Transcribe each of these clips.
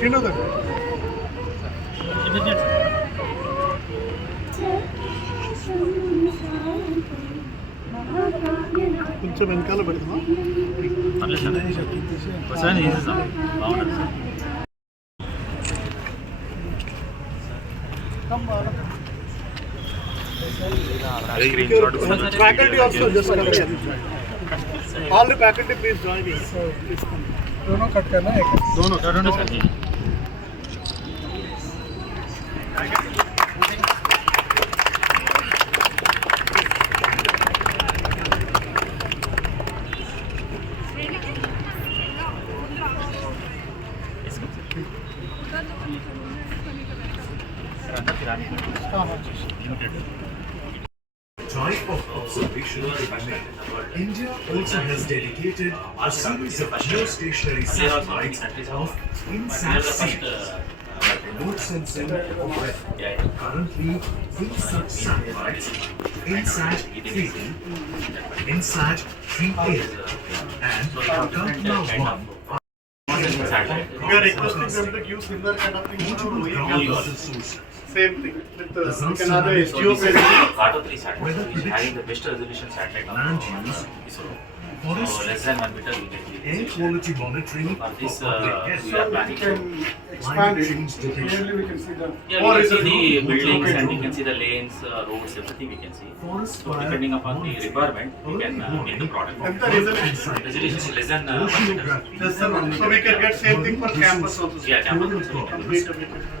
శ్రీనగర్ కొంచెం వెనకాల పెడతామా ఒకసారి చేసేసాం బాగుంటుంది సార్ స్క్రీన్ షాట్ కూడా faculty also just all the faculty please join दोनों कट करना है दोनों दोनों sun is the of InSat-6, remote sensor of. Currently, three satellites, InSat-3, InSat-3A, and Kalkana 1, We are requesting them to give similar kind of thing Same thing with the, the we can have. Part of the satellite, having the best resolution satellite. Land use. ISRO. forest, So less than one meter we get air quality monitoring For this, uh, health, we are planning to expand it. change detection, Clearly we can see that. Yeah, Or we can see the buildings and we can see the lanes, uh, roads, everything we can see. forest So fire depending upon the requirement, we can uh, make the product. ఎంత resolution? Resolution is less than uh, one meter. oceanography, Yes, sir. So we can get same thing for campus also. Yeah, campus also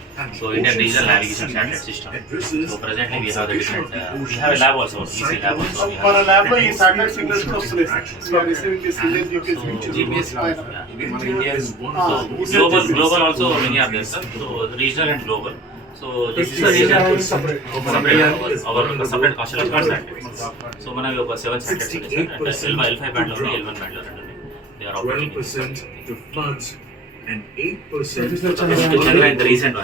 So Indian Regional Navigation Satellite System. So presently we have the different, uh, we have a lab also, EC lab also. we have. మన lab లో ఈ satellite signals వస్తున్నాయి sir so receiving this village you So can GPS, పైన yeah, even మన India is one Ah, of the So global, global also many are there, sir. So regional and global. So this is a regional separate, our our separate constellation satellites. So మనవి ఒక seven satellites ఉన్నాయి sir. అంటే L L five band లో ఉన్నాయి, L one band లో రెండు ఉన్నాయి. They are twelve operating. in this percent to floods and 8% so the recent.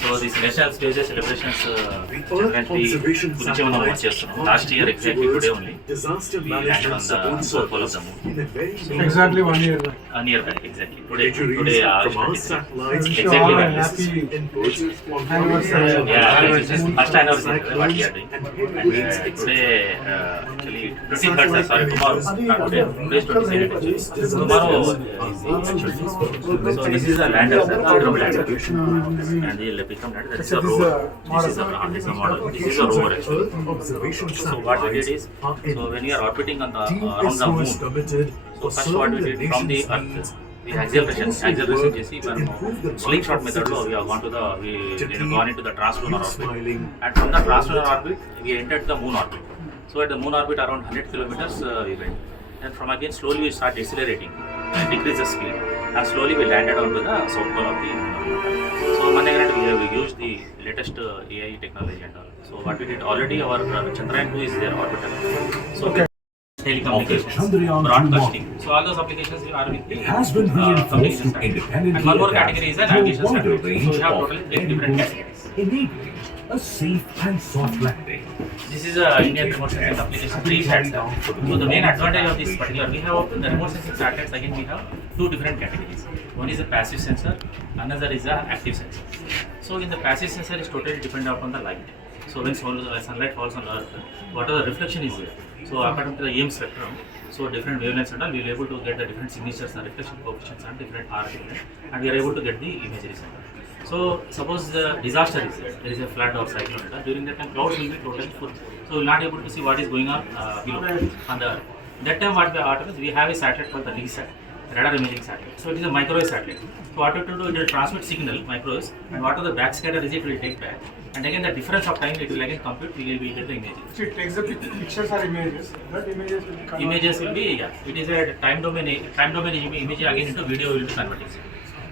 sir. cyclones. So this national space day celebrations uh, The Earth Chandrayaan three observation గురించి మనం watch satellites చేస్తున్నాం. Last year exactly towards today only. Disaster We landed management on the support south pole of service the moon. in a very exactly one year A year back exactly. Today Injuries today uh, from our August 23. satellites Exactly are like this. happy inputs on Anniversary. Yeah, this is first anniversary what we are doing. and And headwinds uh, today, uh, actually, 23rd, sir, sorry, tomorrow. Uh, today, today is 22nd. actually. Tomorrow is the actual day. So this is a lander, sir, Vikram lander. And the Vikram lander, that is a rover. This is a, uh, this is a model. This is a rover actually. Earth observation So what we did satellites is, are so when we are orbiting on the, Team uh, around the ISRO is moon, committed so for first what we serving the did from the nation's earth, needs the acceleration, acceleration చేసి మనము sling shot method లో we have gone to the we we have gone into the translunar Keep orbit smiling. and from the translunar orbit we entered the moon orbit so at the moon orbit around 100 kilometers uh, we went and from decrease the speed. And slowly we landed onto the south pole of the moon. So Mangarat, we have used the latest uh, AI technology and all. So what we did already, our uh, Chandrayaan 2 is their orbital. So okay. telecommunications, Chandrayaan broadcasting. So all those applications are with the has been uh, communications And one more category is the navigation. So we have totally different categories. Enabling a safe and soft landing. This is a Indian remote sensing application, three sats. So the main advantage of this particular, we have the remote sensing satellites, again we have two different categories. One is a passive sensor, another is a active sensor. So in the passive sensor is totally dependent upon the light. So when uh, sunlight falls on earth, whatever the reflection is there. So according to the EM spectrum, so different wavelengths and all, we are able to get the different signatures and reflection coefficients and different R different, and we are able to get the imagery center. So suppose the disaster is there, there is a flood or cyclone, during that time clouds will be totally full. So we'll not able to see what is going on uh, below on the earth. That time what we, what is, we have a satellite called the RISAT, radar imaging satellite. So it is a microwave satellite. So what it will do, it will transmit signal, microwaves, and whatever the backscatter is, it will take back. And again the difference of time, it will again compute, we will get the images. So it takes the pic- pictures or images. That images will be. Images will be, yeah, it is a time domain, time domain im- image again into video will be converting.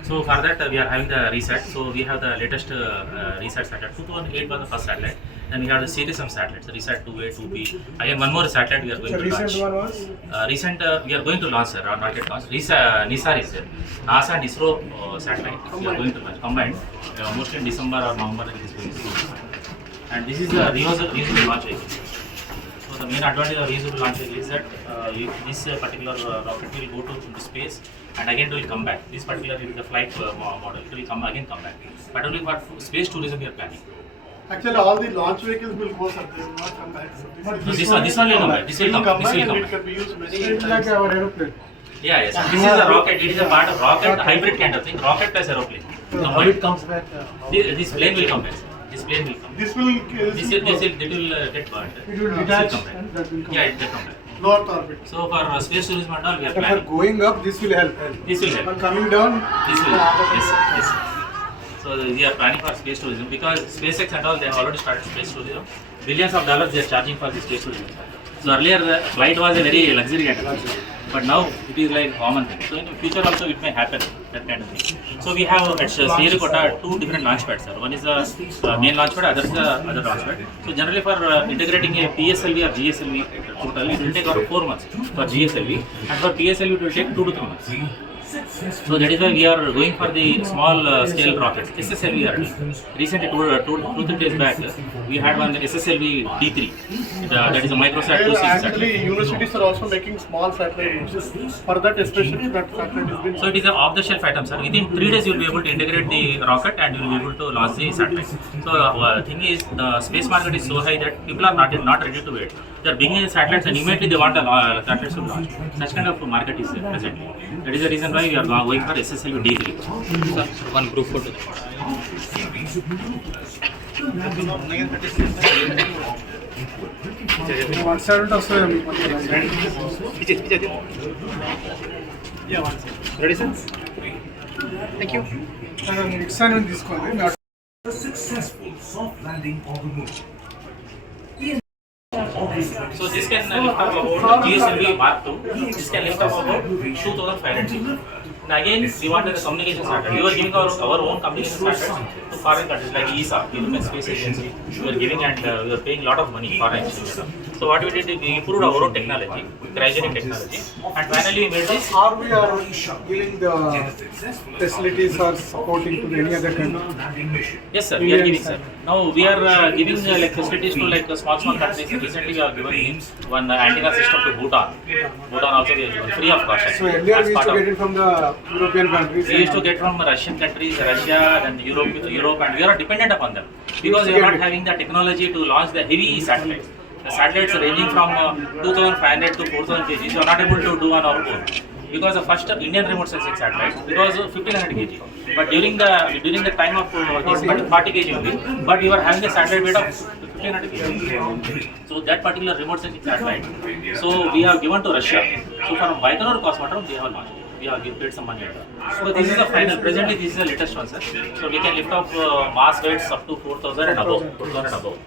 So So for that uh, we are having the reset. So we have the latest uh, uh, reset satellite. 2008 was the first satellite. Then we have the series of satellites, reset 2A, 2B. Again, one more satellite we are going The to recent launch. one was Uh, recent, uh, we are going to launch, sir, or not yet launched. Risa, NISAR is there. NASA and ISRO uh, satellite. We are going to launch combined. Uh, mostly in December or November it is going to launch. And this is the reusable, launch vehicle. So the main advantage of reusable launch vehicle is that uh, this uh, particular uh, rocket will go to into space and again it will come back. This particular is the flight uh, model. It will come again come back. But only for space tourism we are planning. actually all the launch vehicles will go sir. They will not come back. So So this one, this one will come back. This will come. This will and come it can be used many It's like our aeroplane. Yeah, yes. This is a rocket. It is a part of rocket hybrid kind of thing. Rocket plus aeroplane. How it comes back? This, this plane will come back. sir. This plane will come. This will This will, this will, it will uh, get burnt. It will This detach come back. and that will come. Yeah, it will come back. Low Earth orbit. So for uh, space tourism and all, we are For planning. going up, this will help. This will help. And coming down, This will, help. yes, yes. So we are planning for space tourism because SpaceX and all they have already started space tourism. Billions of dollars they are charging for the space tourism. So earlier the flight was a very luxury kind of thing, but now it is like common thing. So in the future also it may happen that kind of thing. So we have at Sriharikota two different launch pads. Sir. One is the uh, main launch pad, other is the other launch pad. So generally for uh, integrating a PSLV or GSLV total, it will take around four months for GSLV, and for PSLV it will take two to three months. So that is why we are going for the small uh, scale rockets, SSLV are. Recently, two, uh, two, two, three days back, uh, we had one SSLV D3. That is a microsat 2 Well, actually, satellite. universities are also making small satellite uses. For that, especially that satellite. So it is an off-the-shelf item, sir. Within three days, you will be able to integrate the rocket and you will be able to launch the satellite. So uh, thing is, the space market is so high that people are not not ready to wait. They are bringing the satellites and immediately they want the uh, satellites to launch. Such kind of market is there presently. That is the reason why we are going for SSLV D3. Sir, one group photo. one side ఉంటే వస్తుంది మీకు next side నుంచి తీసుకోండి మీ A successful soft landing on the moon. August So this can uh, lift up about GSLV Mark II. This can lift up about 2,500 people. And Again, we wanted a communication satellite. We were giving our, our own communication satellite to foreign countries like ESA, European Space Agency. We were giving and uh, we were paying a lot of money foreign institutions. So what we did, is we improved our own technology, cryogenic technology, and finally we made this. Are we are giving the facilities or supporting to any other country? Yes, sir. We are giving, sir. Now we are uh, giving uh, like facilities to like uh, small small countries. Recently, we are given one uh, antenna system to Bhutan. Bhutan also we are given free of cost. So earlier we used to get it from the European countries. We used to get from Russian countries, Russia, then Europe, Europe, and we are dependent upon them because we are not having the technology to launch the heavy satellites. The satellites ranging from uh, 2,500 to 4,000 kg, we are not able to do on our own because the first Indian remote sensing satellite it was 1,500 kg. But during the during the time of uh, this 40 kg only, but you are having a satellite weight of 1,500 kg. So that particular remote sensing satellite, so we have given to Russia. So from Baikonur Cosmodrome, they have launched. We have some money. So this is the final. Presently, this is the latest one, sir. So we can lift off uh, mass weights up to 4,000 and above. 4,000 and above.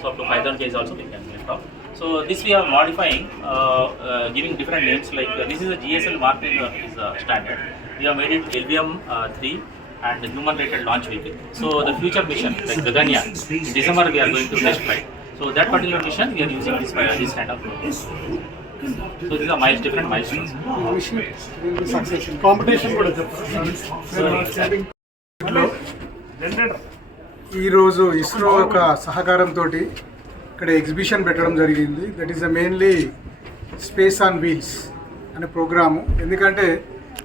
So up to 5,000 kg also we can lift off. So this we are modifying, uh, uh, giving different names. Like uh, this is a GSL Mark uh, is uh, standard. We have made it LVM uh, 3 and the human rated launch vehicle. So the future mission, like Gaganyaan, in December we are going to test flight. So that particular mission we are using this uh, this kind of. So these are miles different milestones. Wish you will be successful. Competition కూడా ఈరోజు ఇస్రో యొక్క సహకారంతో ఇక్కడ exhibition పెట్టడం జరిగింది. That is the mainly space on wheels అనే programme. ఎందుకంటే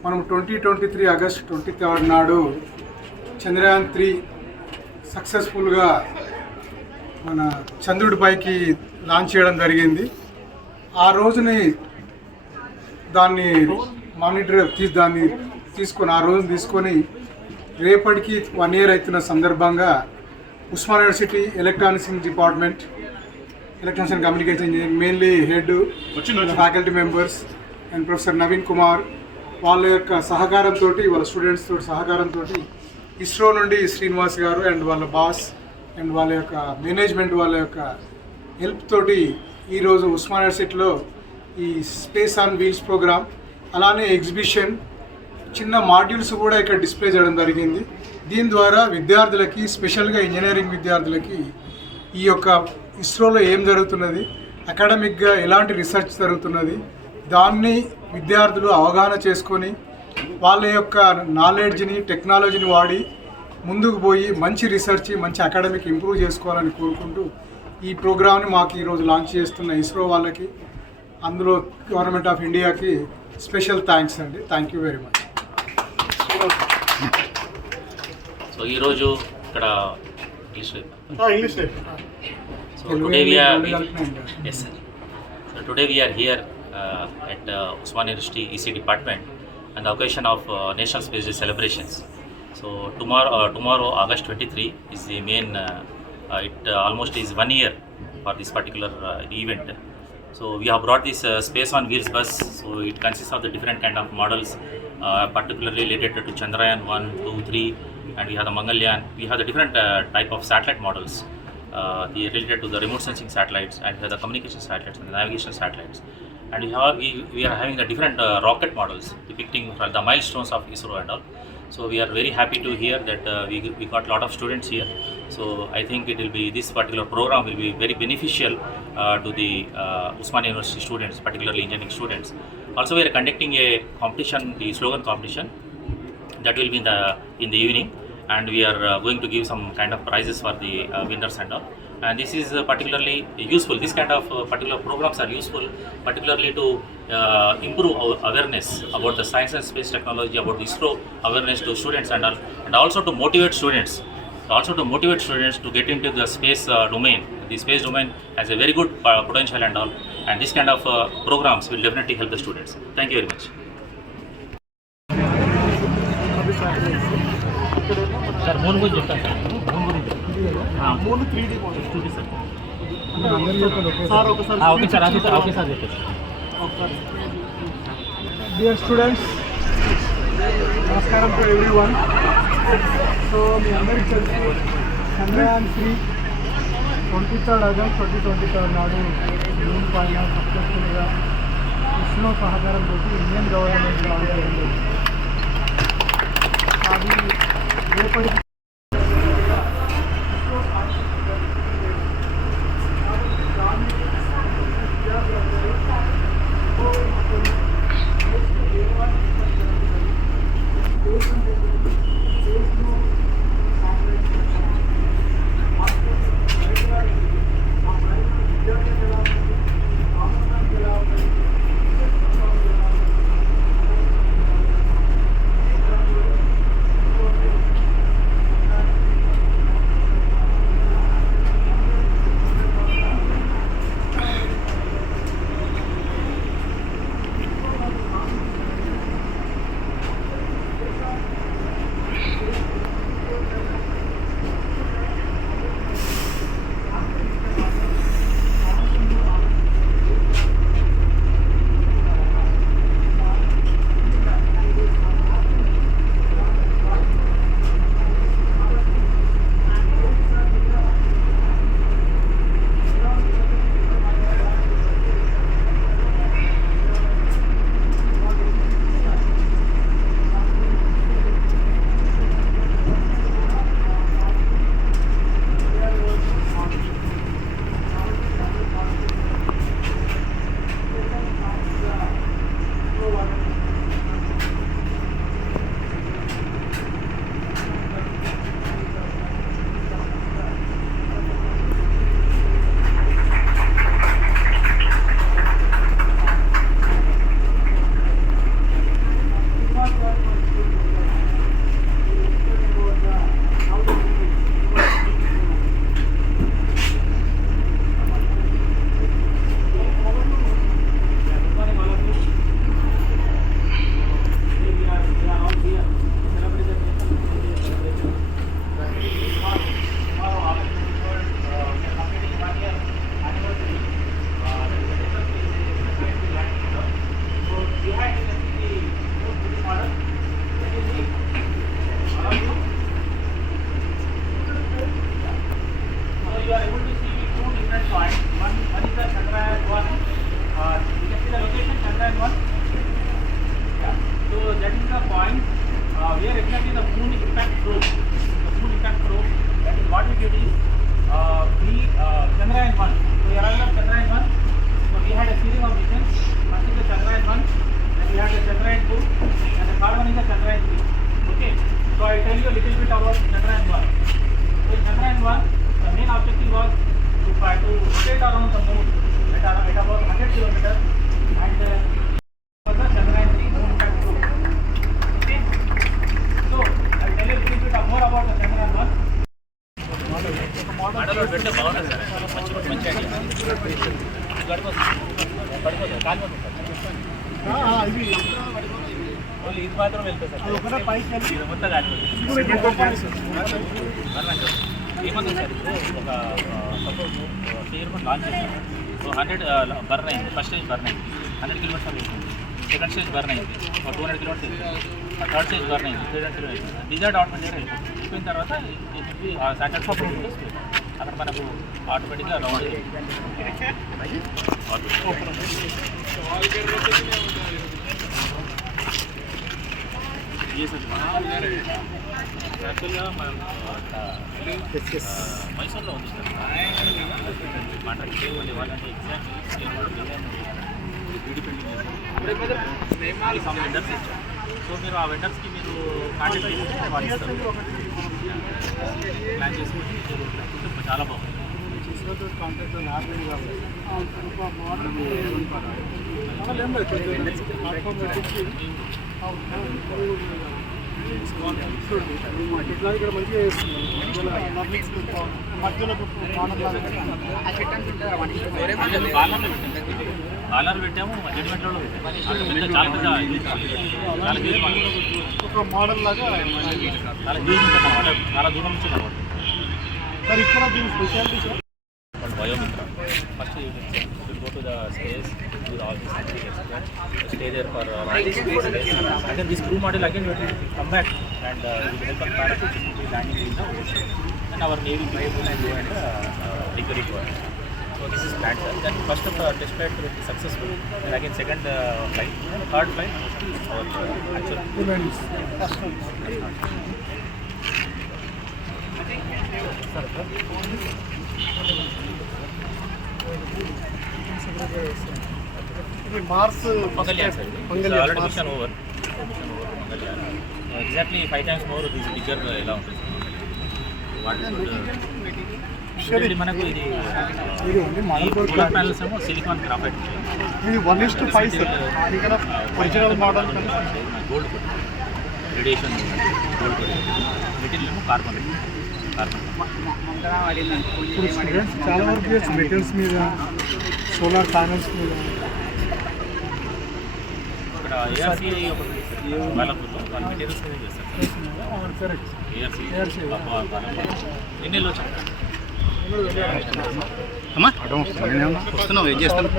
మనం twenty twenty three August twenty third నాడు చంద్రయాన్ త్రీ సక్సెస్ఫుల్గా మన చంద్రుడిపైకి లాంచ్ చేయడం జరిగింది. ఆ రోజుని దాన్ని మానిటర్ తీ దాన్ని తీసుకొని ఆ రోజు తీసుకొని రేపటికి వన్ ఇయర్ అవుతున్న సందర్భంగా Osman University electronics department electronics and communication engineering mainly head faculty members and professor Naveen Kumar వాళ్ళ యొక్క సహకారంతో వాళ్ళ స్టూడెంట్స్ తోటి సహకారంతో ఇస్రో నుండి శ్రీనివాస్ గారు అండ్ వాళ్ళ బాస్ అండ్ వాళ్ళ యొక్క మేనేజ్మెంట్ వాళ్ళ యొక్క హెల్ప్ తోటి ఈరోజు ఉస్మాన్ యూనివర్సిటీలో ఈ స్పేస్ ఆన్ వీల్స్ ప్రోగ్రామ్ అలానే ఎగ్జిబిషన్ చిన్న మాడ్యూల్స్ కూడా ఇక్కడ డిస్ప్లే చేయడం జరిగింది. దీని ద్వారా విద్యార్థులకి స్పెషల్గా ఇంజనీరింగ్ విద్యార్థులకి ఈ యొక్క ఇస్రోలో ఏం జరుగుతున్నది అకాడమిక్గా ఎలాంటి రీసెర్చ్ జరుగుతున్నది దాన్ని విద్యార్థులు అవగాహన చేసుకొని వాళ్ళ యొక్క నాలెడ్జ్ని టెక్నాలజీని వాడి ముందుకు పోయి మంచి రీసెర్చ్ మంచి అకాడమిక్ ఇంప్రూవ్ చేసుకోవాలని కోరుకుంటూ ఈ ప్రోగ్రామ్ని మాకు ఈరోజు లాంచ్ చేస్తున్న ఇస్రో వాళ్ళకి అందులో గవర్నమెంట్ ఆఫ్ ఇండియాకి స్పెషల్ థ్యాంక్స్ అండి. Thank you very much so ఈరోజు ఇక్కడ today we are here at Osman University EC department and occasion of national space day celebrations so tomorrow tomorrow August twenty three is the main uh, tomorrow August 23 is the main. It uh, almost is one year for this particular uh, event. So we have brought this uh, space on wheels bus. So it consists of the different kind of models, uh, particularly related to Chandrayaan 1, 2, 3, and we have the Mangalyaan. We have the different uh, type of satellite models. Uh, related to the remote sensing satellites and the communication satellites and the navigation satellites. And we have we, we are having the different uh, rocket models depicting the milestones of ISRO and all. So we are very happy to hear that uh, we, we got a lot of students here. So I think it will be this particular program will be very beneficial uh, to the uh, Usman University students, particularly engineering students. Also, we are conducting a competition, the slogan competition, that will be in the in the evening, and we are uh, going to give some kind of prizes for the uh, winners and all. And this is uh, particularly useful. This kind of uh, particular programs are useful, particularly to uh, improve our awareness about the science and space technology, about ISRO awareness to students and all, and also to motivate students Also to motivate students to get into the space uh, domain. The space domain has a very good uh, potential and all, and this kind of uh, programs will definitely help the students. Thank you very much. Sir మూడు గురించి చెప్తాను sir మూడు గురించి మూడు three D model చూపిస్తాను sir ఒకసారి okay sir okay sir okay sir చెప్పేసి ఒకసారి డియర్ స్టూడెంట్స్ నమస్కారం టు ఎవ్రీ వన్ సో మీ అందరికీ తెలిసి Chandrayaan three twenty third August twenty twenty third నాడు జూన్ పైన సక్సెస్ఫుల్గా ఇస్రో సహకారంతో ఇండియన్ గవర్నమెంట్ లాంచ్ అయింది. అది రేపటి పెడితే బాగుంటుంది సార్ మంచి మంచి ఐడియా ఇది మాత్రం వెళ్తుంది సార్ మొత్తం కాలిపోతుంది ఏమవుతుంది సార్ ఒక సపోజ్ ఇయర్ లాంచ్ చేశారు సో హండ్రెడ్ బర్న్ అయింది ఫస్ట్ స్టేజ్ బర్న్ అయింది హండ్రెడ్ కిలోమీటర్స్ వెళ్తుంది సెకండ్ స్టేజ్ బర్న్ అయింది ఒక టూ హండ్రెడ్ కిలోమీటర్స్ ఆ థర్డ్ స్టేజ్ బర్న్ అయింది త్రీ హండ్రెడ్ కిలోమీటర్స్ వెళ్ళిపోయిన తర్వాత ఇది చెప్పి ఆ సాటర్డే సపోర్ట్ అక్కడ మనకు ఆటోమేటిక్గా రౌండ్ యాక్చువల్గా మనం మైసూర్లో ఉంది సార్ కాంట్రాక్ట్ చేయండి వాళ్ళంటే ఎగ్జాక్ట్లీ సమ్ వెండర్స్ ఇచ్చాం సో మీరు ఆ వెండర్స్కి మీరు కాంటాక్ట్ చేసి వాళ్ళు ఇస్తారు ప్లాన్ చేసుకుంటే చాలా బాగుంది. ఇక్కడ మంచిగా చేస్తున్నాం మధ్యలో కాలర్ పెట్టాము జడ్మెంట్లో పెట్టాము పెద్ద చాలా పెద్ద. చాలా మోడల్. ఒక మోడల్ లాగా చాలా హ్యూజ్ ఉంటుంది చాలా దూరం నుంచి అనమాట సార్ ఇక్కడ దీని speciality sir there for uh, like six days. And then this crew model again will come back So this is planned. sir. Then first of the test flight will be successful. And again second uh, flight, third flight, our uh, actual ఇది Mars Mangalyaan sir. It's Mangalyaan, already Mars. mission over. Mission over Mangalyaan. Uh, exactly five times more this bigger uh, ఎలా ఉంటుంది what ఇది మనకు ఇది solar panels ఏమో silicon graphite ఇది one is to five sir ఇక్కడ original model gold radiation gold material ఏమో carbon carbon ఇప్పుడు స్టూడెంట్స్ చాలా వరకు మెటల్స్ మీద సోలార్ ప్యానల్స్ మీద. ఇక్కడ ఏఆర్సీ ఒకటి బాలపూర్లో. వాళ్ళ మెటీరియల్స్ మీద చేస్తారు. కరెక్ట్ ఏఆర్సీ ఎన్ని వచ్చారు? అమ్మా? వస్తున్నావు ఏం చేస్తాను.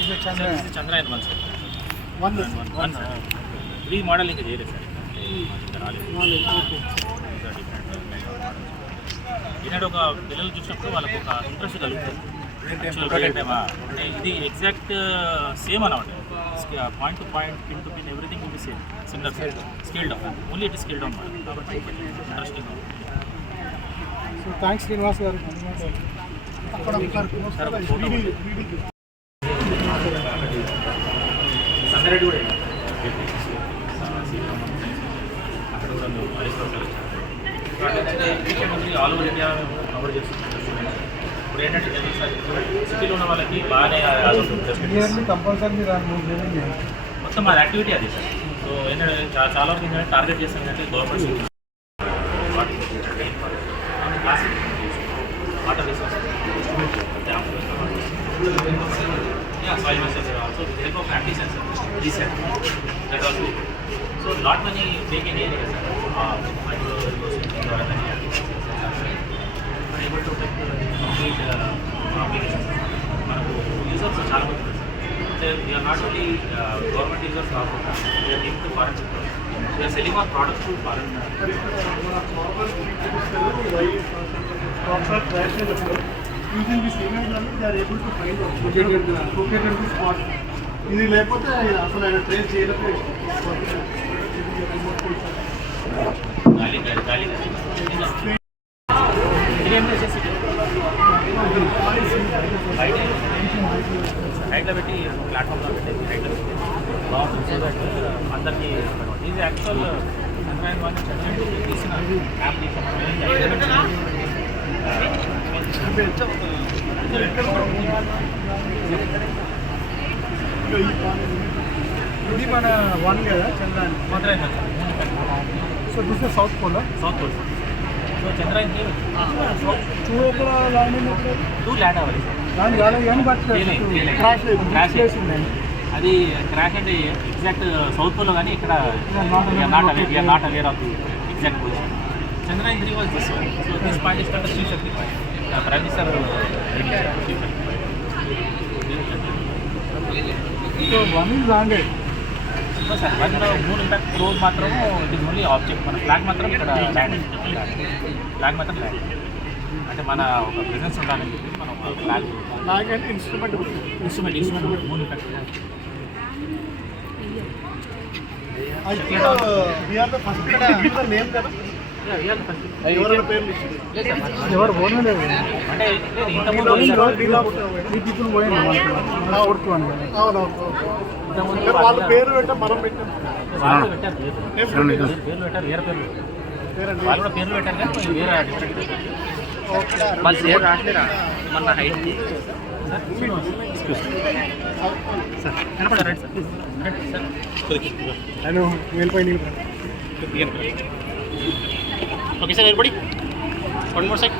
ఇది చంద్రయాన్. వన్. ఇంకా చేయలేదు సార్. రాలేదు. ఒక పిల్లలు చూసినప్పుడు వాళ్ళకి ఒక ఇంట్రెస్ట్ కలుగుతుంది. ఇది ఎగ్జాక్ట్ సేమ్ అనమాట point to point pin to pin everything ఇది same similar scale down only it scale down కాబట్టి interesting so thanks Srinivas garu. అక్కడ కూడా. అక్కడ మేము ఆల్ ఓవర్ ఇండియా కవర్ చేస్తున్నాం. ఇప్పుడు ఏంటంటే తెలుసు సార్, సిటీలో ఉన్న వాళ్ళకి బాగానే అది ఉంటుంది facilities. ఇయర్లీ కంపల్సరీ మీరు మూడు చేయండి మొత్తం మా యాక్టివిటీ అది సార్ సో ఏంటంటే చా- చాలా వరకు ఏంటంటే టార్గెట్ చేస్తాం ఏంటంటే government water resources Yeah, soil vessels are also with the help of anti-sensor, reset, that also. So not many big in area, sir. Uh, uh, application. మనకు యూజర్స్ చాలా మంది ఉన్నారు సార్ అంటే we're not only government users కాకుండా we're link to foreign we're selling our products to foreign using this image they are able to find located the spot ఇది లేకపోతే అసలు ఆయన ట్రేస్ చేయలేకపోయాడు అందరికీ ఇది యాక్చువల్ తీసిన యాప్ తీసిన ఇది మన వన్ కదా Chandrayaan Chandrayaan so this south pole south pole so Chandrayaan two ఎక్కడ ల్యాండ్ అయినప్పుడు టూ ల్యాండ్ అవ్వాలి. ల్యాండ్ కాలేదు కానీ బట్. క్రాష్ లేదు. క్రాష్ ఉంది అది క్రాష్ అంటే ఎగ్జాక్ట్ సౌత్ పోల్లో కానీ ఇక్కడ not. Aware not aware of exact position Chandrayaan three was this one so this point is called Shri Shakti point prime minister so one is sir one మూడు impact probe మాత్రం ఇది only object మన flag మాత్రం ఇక్కడ land flag మాత్రం land అంటే మన ఒక ప్రెజెన్స్ ఉండాలని చెప్పి మనం ఫ్లాగ్ ఇన్స్ట్రుమెంట్ ఇన్స్ట్రుమెంట్ ఇన్స్ట్రుమెంట్ మూడు impact I think we are the first give the name కదా ఎవరైనా పేర్లు ఇచ్చింది ఎవరు పోనే లేదు అంటే పీపుల్ పోయింది వాళ్ళ పేరు మనం పెట్టాం వాళ్ళు పెట్టారు పేర్లు పేర్లు పెట్టారు వేరే పేర్లు వాళ్ళు కూడా పేర్లు పెట్టారు కానీ వేరే మన height Okay, sir, everybody. One more sec.